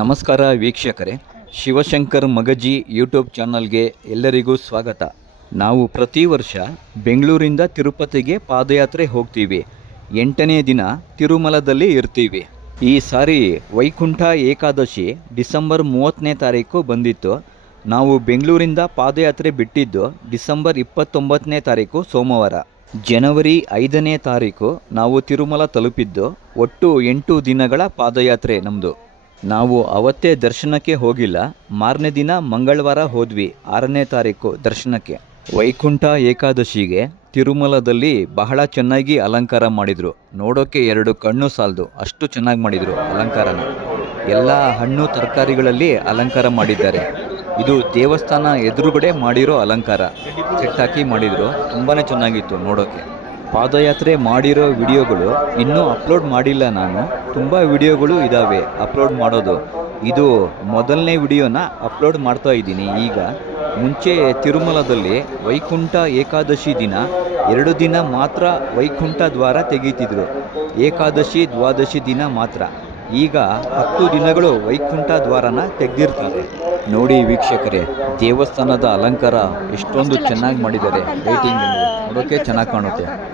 ನಮಸ್ಕಾರ ವೀಕ್ಷಕರೇ, ಶಿವಶಂಕರ್ ಮಗಜಿ ಯೂಟ್ಯೂಬ್ ಚಾನಲ್ಗೆ ಎಲ್ಲರಿಗೂ ಸ್ವಾಗತ. ನಾವು ಪ್ರತಿ ವರ್ಷ ಬೆಂಗಳೂರಿಂದ ತಿರುಪತಿಗೆ ಪಾದಯಾತ್ರೆ ಹೋಗ್ತೀವಿ. ಎಂಟನೇ ದಿನ ತಿರುಮಲದಲ್ಲಿ ಇರ್ತೀವಿ. ಈ ಸಾರಿ ವೈಕುಂಠ ಏಕಾದಶಿ ಡಿಸೆಂಬರ್ ಮೂವತ್ತನೇ ತಾರೀಕು ಬಂದಿತ್ತು. ನಾವು ಬೆಂಗಳೂರಿಂದ ಪಾದಯಾತ್ರೆ ಬಿಟ್ಟಿದ್ದು ಡಿಸೆಂಬರ್ ಇಪ್ಪತ್ತೊಂಬತ್ತನೇ ತಾರೀಕು ಸೋಮವಾರ. ಜನವರಿ ಐದನೇ ತಾರೀಕು ನಾವು ತಿರುಮಲ ತಲುಪಿದ್ದು ಒಟ್ಟು ಎಂಟು ದಿನಗಳ ಪಾದಯಾತ್ರೆ ನಮ್ಮದು ನಾವು ಅವತ್ತೇ ದರ್ಶನಕ್ಕೆ ಹೋಗಿಲ್ಲ, ಮಾರನೇ ದಿನ ಮಂಗಳವಾರ ಹೋದ್ವಿ, ಆರನೇ ತಾರೀಕು ದರ್ಶನಕ್ಕೆ. ವೈಕುಂಠ ಏಕಾದಶಿಗೆ ತಿರುಮಲದಲ್ಲಿ ಬಹಳ ಚೆನ್ನಾಗಿ ಅಲಂಕಾರ ಮಾಡಿದರು. ನೋಡೋಕ್ಕೆ ಎರಡು ಕಣ್ಣು ಸಾಲದು, ಅಷ್ಟು ಚೆನ್ನಾಗಿ ಮಾಡಿದರು ಅಲಂಕಾರನ. ಎಲ್ಲ ಹಣ್ಣು ತರಕಾರಿಗಳಲ್ಲಿ ಅಲಂಕಾರ ಮಾಡಿದ್ದಾರೆ. ಇದು ದೇವಸ್ಥಾನ ಎದುರುಗಡೆ ಮಾಡಿರೋ ಅಲಂಕಾರ. ಸೆಟ್ಟಾಕಿ ಮಾಡಿದ್ರು ತುಂಬಾ ಚೆನ್ನಾಗಿತ್ತು ನೋಡೋಕ್ಕೆ ಪಾದಯಾತ್ರೆ ಮಾಡಿರೋ ವಿಡಿಯೋಗಳು ಇನ್ನೂ ಅಪ್ಲೋಡ್ ಮಾಡಿಲ್ಲ ನಾನು. ತುಂಬ ವಿಡಿಯೋಗಳು ಇದ್ದಾವೆ ಅಪ್ಲೋಡ್ ಮಾಡೋದು. ಇದು ಮೊದಲನೇ ವಿಡಿಯೋನ ಅಪ್ಲೋಡ್ ಮಾಡ್ತಾ ಇದ್ದೀನಿ ಈಗ. ಮುಂಚೆ ತಿರುಮಲದಲ್ಲಿ ವೈಕುಂಠ ಏಕಾದಶಿ ದಿನ. ಎರಡು ದಿನ ಮಾತ್ರ ವೈಕುಂಠ ದ್ವಾರ ತೆಗೀತಿದ್ರು. ಏಕಾದಶಿ, ದ್ವಾದಶಿ ದಿನ ಮಾತ್ರ. ಈಗ ಹತ್ತು ದಿನಗಳು ವೈಕುಂಠ ದ್ವಾರನ ತೆಗೆದಿರ್ತಾರೆ. ನೋಡಿ ವೀಕ್ಷಕರೇ, ದೇವಸ್ಥಾನದ ಅಲಂಕಾರ ಎಷ್ಟೊಂದು ಚೆನ್ನಾಗಿ ಮಾಡಿದ್ದಾರೆ. ಲೈಟಿಂಗ್ ನೋಡೋಕೆ ಚೆನ್ನಾಗಿ ಕಾಣುತ್ತೆ.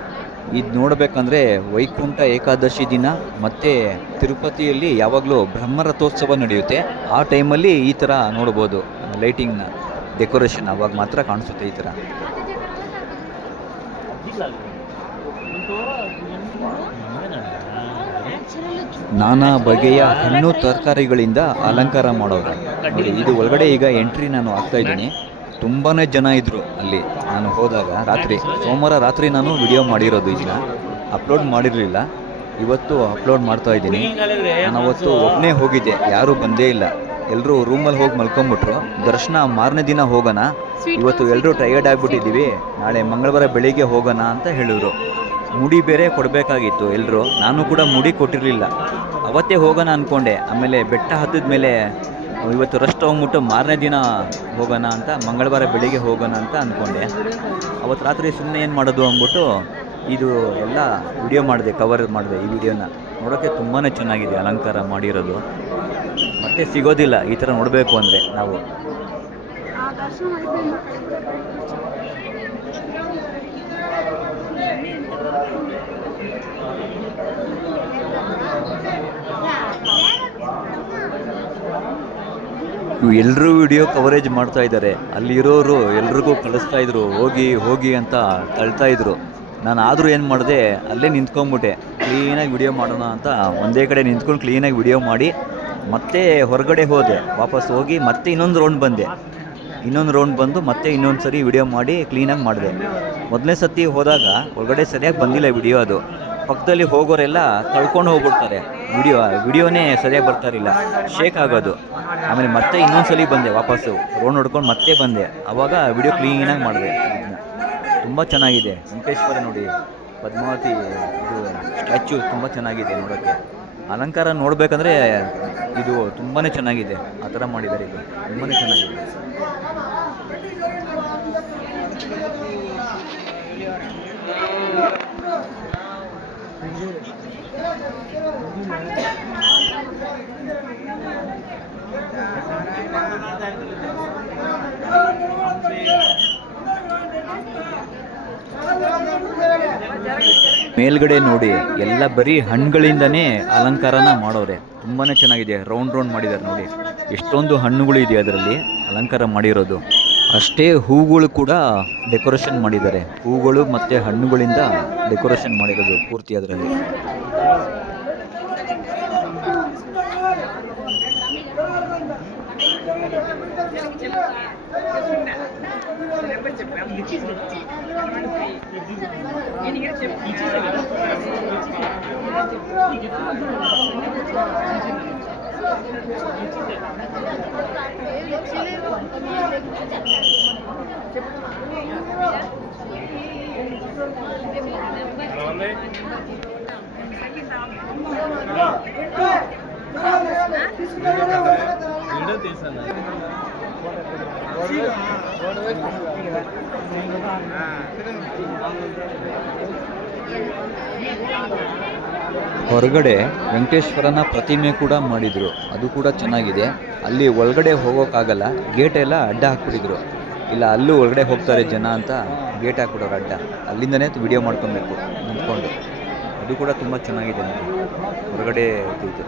ಇದು ನೋಡಬೇಕಂದ್ರೆ ವೈಕುಂಠ ಏಕಾದಶಿ ದಿನ, ಮತ್ತು ತಿರುಪತಿಯಲ್ಲಿ ಯಾವಾಗಲೂ ಬ್ರಹ್ಮರಥೋತ್ಸವ ನಡೆಯುತ್ತೆ. ಆ ಟೈಮಲ್ಲಿ ಈ ಥರ ನೋಡ್ಬೋದು ಲೈಟಿಂಗ್ನ, ಡೆಕೋರೇಷನ್ ಅವಾಗ ಮಾತ್ರ ಕಾಣಿಸುತ್ತೆ ಈ ಥರ ನಾನಾ ಬಗೆಯ ಹಣ್ಣು ತರಕಾರಿಗಳಿಂದ ಅಲಂಕಾರ ಮಾಡೋರು. ನೋಡಿ, ಇದು ಒಳಗಡೆ ಈಗ ಎಂಟ್ರಿ ನಾನು ಆಗ್ತಾ ಇದ್ದೀನಿ. ತುಂಬಾ ಜನ ಇದ್ದರು ಅಲ್ಲಿ. ನಾನು ಹೋದಾಗ ರಾತ್ರಿ, ಸೋಮವಾರ ರಾತ್ರಿ ನಾನು ವಿಡಿಯೋ ಮಾಡಿರೋದು ಈಗ. ಅಪ್ಲೋಡ್ ಮಾಡಿರಲಿಲ್ಲ. ಇವತ್ತು ಅಪ್ಲೋಡ್ ಮಾಡ್ತಾ ಇದ್ದೀನಿ. ನಾನು ಅವತ್ತು ಒಬ್ಬನೇ ಹೋಗಿದ್ದೆ, ಯಾರೂ ಬಂದೇ ಇಲ್ಲ. ಎಲ್ಲರೂ ರೂಮಲ್ಲಿ ಹೋಗಿ ಮಲ್ಕೊಂಬಿಟ್ರು. ದರ್ಶನ ಮಾರನೇ ದಿನ ಹೋಗೋಣ. ಇವತ್ತು ಎಲ್ಲರೂ ಟಯರ್ಡ್ ಆಗಿಬಿಟ್ಟಿದ್ದೀವಿ. ನಾಳೆ ಮಂಗಳವಾರ ಬೆಳಿಗ್ಗೆ ಹೋಗೋಣ ಅಂತ ಹೇಳಿದ್ರು. ಮುಡಿ ಬೇರೆ ಕೊಡಬೇಕಾಗಿತ್ತು ಎಲ್ಲರೂ ನಾನು ಕೂಡ ಮುಡಿ ಕೊಟ್ಟಿರಲಿಲ್ಲ. ಅವತ್ತೇ ಹೋಗೋಣ ಅಂದ್ಕೊಂಡೆ ಆಮೇಲೆ ಬೆಟ್ಟ ಹತ್ತಿದ ಮೇಲೆ ಇವತ್ತು ರಸ್ಟ್ ಹೋಗ್ಬಿಟ್ಟು ಮಾರನೇ ದಿನ ಹೋಗೋಣ ಅಂತ, ಮಂಗಳವಾರ ಬೆಳಿಗ್ಗೆ ಹೋಗೋಣ ಅಂತ ಅಂದ್ಕೊಂಡೆ. ಅವತ್ತು ರಾತ್ರಿ ಸುಮ್ಮನೆ ಏನು ಮಾಡೋದು ಅಂದ್ಬಿಟ್ಟು ಇದು ಎಲ್ಲ ವಿಡಿಯೋ ಮಾಡಿದೆ ಕವರ್ ಮಾಡಿದೆ ಈ ವಿಡಿಯೋನ. ನೋಡೋಕ್ಕೆ ತುಂಬಾ ಚೆನ್ನಾಗಿದೆ ಅಲಂಕಾರ ಮಾಡಿರೋದು. ಮತ್ತೆ ಸಿಗೋದಿಲ್ಲ, ಈ ಥರ ನೋಡಬೇಕು ಅಂದರೆ ನಾವು. ಎಲ್ಲರೂ ವಿಡಿಯೋ ಕವರೇಜ್ ಮಾಡ್ತಾ ಇದ್ದಾರೆ. ಅಲ್ಲಿರೋರು ಎಲ್ರಿಗೂ ಕಳಿಸ್ತಾ ಇದ್ರು, ಹೋಗಿ ಹೋಗಿ ಅಂತ ತಳ್ತಾ ಇದ್ರು. ನಾನು ಆದರೂ ಏನು ಮಾಡಿದೆ, ಅಲ್ಲೇ ನಿಂತ್ಕೊಂಡ್ಬಿಟ್ಟೆ. ಕ್ಲೀನಾಗಿ ವಿಡಿಯೋ ಮಾಡೋಣ ಅಂತ ಒಂದೇ ಕಡೆ ನಿಂತ್ಕೊಂಡು ಕ್ಲೀನಾಗಿ ವಿಡಿಯೋ ಮಾಡಿ ಮತ್ತೆ ಹೊರಗಡೆ ಹೋದೆ. ವಾಪಸ್ ಹೋಗಿ ಮತ್ತೆ ಇನ್ನೊಂದು ರೌಂಡ್ ಬಂದೆ. ಇನ್ನೊಂದು ರೌಂಡ್ ಬಂದು ಮತ್ತೆ ಇನ್ನೊಂದು ಸರಿ ವಿಡಿಯೋ ಮಾಡಿ ಕ್ಲೀನಾಗಿ ಮಾಡಿದೆ. ಮೊದಲನೇ ಸತಿ ಹೋದಾಗ ಹೊರಗಡೆ ಸರಿಯಾಗಿ ಬಂದಿಲ್ಲ ವಿಡಿಯೋ ಅದು. ಪಕ್ಕದಲ್ಲಿ ಹೋಗೋರೆಲ್ಲ ತಳ್ಕೊಂಡು ಹೋಗ್ಬಿಡ್ತಾರೆ. ವಿಡಿಯೋ, ವಿಡಿಯೋನೇ ಸರಿಯಾಗಿ ಬರ್ತಾರಿಲ್ಲ ಶೇಕ್ ಆಗೋದು. ಆಮೇಲೆ ಮತ್ತೆ ಇನ್ನೊಂದು ಸಲ ಬಂದೆ ವಾಪಸ್ಸು. ರೋಡ್ ನೋಡ್ಕೊಂಡು ಮತ್ತೆ ಬಂದೆ. ಆವಾಗ ವಿಡಿಯೋ ಕ್ಲೀನಾಗಿ ಮಾಡಿದೆ. ತುಂಬ ಚೆನ್ನಾಗಿದೆ. ವೆಂಕಟೇಶ್ವರ ನೋಡಿ. ಪದ್ಮಾವತಿ, ಇದು ಸ್ಟ್ಯಾಚ್ಯೂ ತುಂಬ ಚೆನ್ನಾಗಿದೆ ನೋಡೋಕ್ಕೆ. ಅಲಂಕಾರ ನೋಡಬೇಕಂದ್ರೆ ಇದು ತುಂಬಾ ಚೆನ್ನಾಗಿದೆ. ಆ ಥರ ಮಾಡಿದ್ದಾರೆ ಇದು. ತುಂಬಾ ಚೆನ್ನಾಗಿದೆ. ಮೇಲ್ಗಡೆ ನೋಡಿ, ಎಲ್ಲ ಬರೀ ಹಣ್ಣುಗಳಿಂದನೇ ಅಲಂಕಾರನ ಮಾಡೋರೆ. ತುಂಬಾ ಚೆನ್ನಾಗಿದೆ. ರೌಂಡ್ ರೌಂಡ್ ಮಾಡಿದ್ದಾರೆ ನೋಡಿ. ಎಷ್ಟೊಂದು ಹಣ್ಣುಗಳು ಇದೆ ಅದರಲ್ಲಿ? ಅಲಂಕಾರ ಮಾಡಿರೋದು. ಅಷ್ಟೇ ಹೂಗಳು ಕೂಡ ಡೆಕೋರೇಷನ್ ಮಾಡಿದ್ದಾರೆ. ಹೂಗಳು ಮತ್ತು ಹಣ್ಣುಗಳಿಂದ ಡೆಕೋರೇಷನ್ ಮಾಡಿರೋದು ಪೂರ್ತಿ ಅದರಲ್ಲಿ. ಹೊರಗಡೆ ವೆಂಕಟೇಶ್ವರನ ಪ್ರತಿಮೆ ಕೂಡ ಮಾಡಿದರು. ಅದು ಕೂಡ ಚೆನ್ನಾಗಿದೆ. ಅಲ್ಲಿ ಒಳಗಡೆ ಹೋಗೋಕ್ಕಾಗಲ್ಲ. ಗೇಟ್ ಎಲ್ಲ ಅಡ್ಡ ಹಾಕ್ಬಿಟ್ಟಿದ್ರು. ಇಲ್ಲ, ಅಲ್ಲೂ ಒಳಗಡೆ ಹೋಗ್ತಾರೆ ಜನ ಅಂತ ಗೇಟ್ ಹಾಕ್ಬಿಡೋರು ಅಡ್ಡ. ಅಲ್ಲಿಂದನೇ ವಿಡಿಯೋ ಮಾಡ್ಕೊಬೇಕು ನಿಂತ್ಕೊಂಡು ಅದು ಕೂಡ ತುಂಬ ಚೆನ್ನಾಗಿದೆ ನಮಗೆ ಹೊರಗಡೆ ಇದು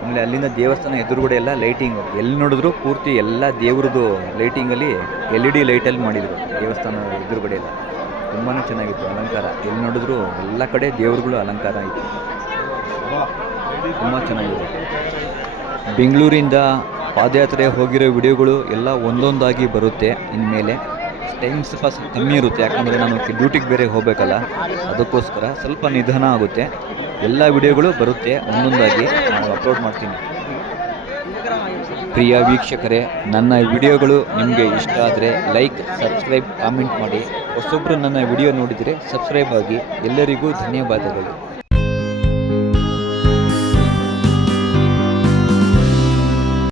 ಆಮೇಲೆ ಅಲ್ಲಿಂದ ದೇವಸ್ಥಾನ ಎದುರುಗಡೆ ಎಲ್ಲ ಲೈಟಿಂಗು ಎಲ್ಲಿ ನೋಡಿದ್ರು ಪೂರ್ತಿ ಎಲ್ಲ ದೇವ್ರದ್ದು ಲೈಟಿಂಗಲ್ಲಿ ಎಲ್ ಇ ಡಿ ಲೈಟಲ್ಲಿ ಮಾಡಿದರು ದೇವಸ್ಥಾನ ಎದುರುಗಡೆ ಎಲ್ಲ. ತುಂಬಾ ಚೆನ್ನಾಗಿತ್ತು, ಅಲಂಕಾರ. ಎಲ್ಲಿ ನೋಡಿದ್ರು ಎಲ್ಲ ಕಡೆ ದೇವ್ರುಗಳು ಅಲಂಕಾರ ಇತ್ತು ತುಂಬ ಚೆನ್ನಾಗಿದೆ. ಬೆಂಗಳೂರಿಂದ ಪಾದಯಾತ್ರೆ ಹೋಗಿರೋ ವಿಡಿಯೋಗಳು ಎಲ್ಲ ಒಂದೊಂದಾಗಿ ಬರುತ್ತೆ. ಇನ್ಮೇಲೆ ಟೈಮ್ ಸ್ವಲ್ಪ ಕಮ್ಮಿ ಇರುತ್ತೆ. ಯಾಕಂದರೆ ನಾನು ಡ್ಯೂಟಿಗೆ ಬೇರೆ ಹೋಗಬೇಕಲ್ಲ. ಅದಕ್ಕೋಸ್ಕರ ಸ್ವಲ್ಪ ನಿಧಾನ ಆಗುತ್ತೆ. ಎಲ್ಲ ವಿಡಿಯೋಗಳು ಬರುತ್ತೆ. ಒಂದೊಂದಾಗಿ ನಾನು ಅಪ್ಲೋಡ್ ಮಾಡ್ತೀನಿ. ಪ್ರಿಯ ವೀಕ್ಷಕರೇ, ನನ್ನ ವಿಡಿಯೋಗಳು ನಿಮಗೆ ಇಷ್ಟ ಆದರೆ ಲೈಕ್, ಸಬ್ಸ್ಕ್ರೈಬ್, ಕಾಮೆಂಟ್ ಮಾಡಿ. ಹೊಸೊಬ್ಬರು ನನ್ನ ವಿಡಿಯೋ ನೋಡಿದರೆ ಸಬ್ಸ್ಕ್ರೈಬ್ ಆಗಿ ಎಲ್ಲರಿಗೂ ಧನ್ಯವಾದಗಳು.